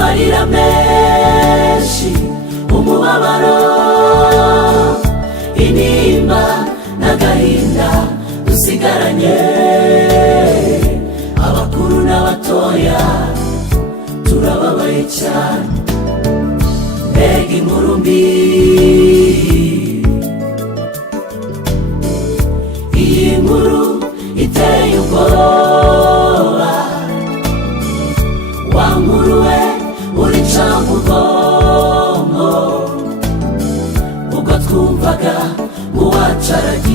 amarira menshi, umubabaro, intimba n'agahinda dusigaranye, abakuru n'abatoya turababaye cyane. Mbega inkuru mbi, iyi nkuru iteye ubwoba, wa nkuru we urica mu bwonko, ubwo twumvaga uwacu aragiye.